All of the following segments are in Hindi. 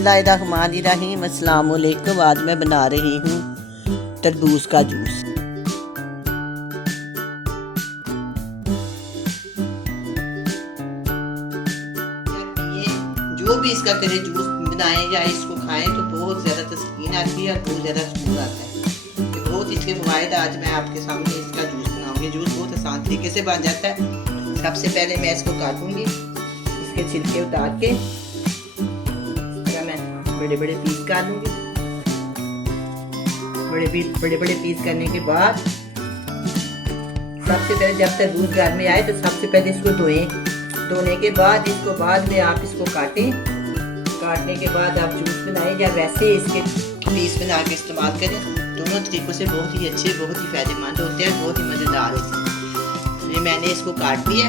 बिस्मिल्लाहिर्रहमानिर्रहीम। अस्सलाम वालेकुम। आज मैं बना रही हूँ तरबूज का जूस। जो भी इसका करे जूस बनाएं या इसको खाएं तो बहुत ज़्यादा तस्कीन आती है और बहुत ज़्यादा सुकून आता है। ये बहुत इसके फ़वाइद आज मैं आपके सामने इसका जूस बनाऊंगी। जूस बहुत आसान तरीके से बन जाता है। सबसे पहले मैं इसको काटूंगी, इसके छिलके उतार के बड़े बड़े पीस कर लूँगी। बड़े बड़े पीस करने के बाद सबसे पहले जब तरबूज घर में आए तो सबसे पहले इसको धोएं। धोने के बाद इसको बाद में आप इसको काटें। काटने के बाद आप जूस बनाएं या वैसे इसके पीस बना के इस्तेमाल करें। दोनों तरीक़ों से बहुत ही अच्छे, बहुत ही फ़ायदेमंद होते हैं, बहुत ही मज़ेदार होते हैं। ये मैंने इसको काट लिया।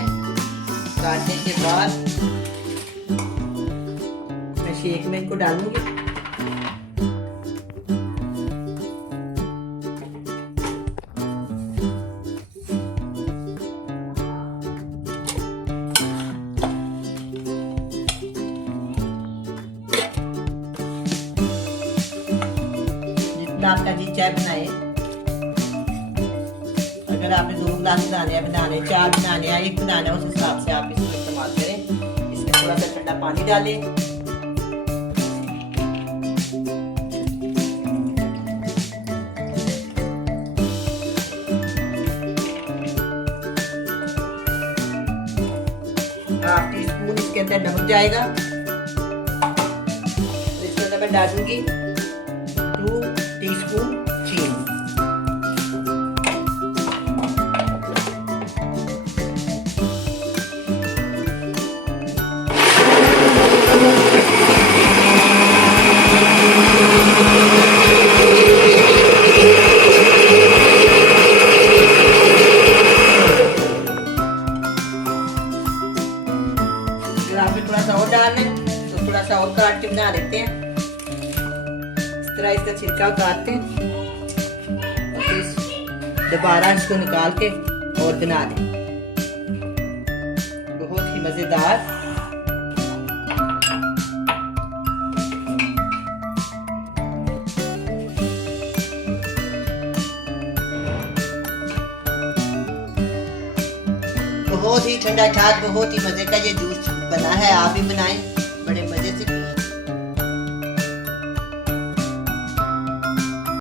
काटने के बाद शेक में इनको डालूंगी। जितना आपका जी चाय बनाए, अगर आपने 2 गिलास बनाने 4 बनाने या 1 बनाना, उस हिसाब से आप इसको इस्तेमाल करें। इसमें थोड़ा सा ठंडा पानी डालें। हाफ टी स्पून इसके अंदर नमक जाएगा। इसके अंदर मैं डालूंगी 2 टीस्पून चीनी। आपने थोड़ा सा और डालना है तो थोड़ा सा और काट के बना लेते हैं। इस तरह इसका छिलका उतारते हैं और फिर दोबारा इसको निकाल के और बना लें। बहुत ही मज़ेदार बहुत ही ठंडा ठाक, बहुत ही मज़े का ये जूस बना है। आप भी बनाएं, बड़े मज़े से पिएं।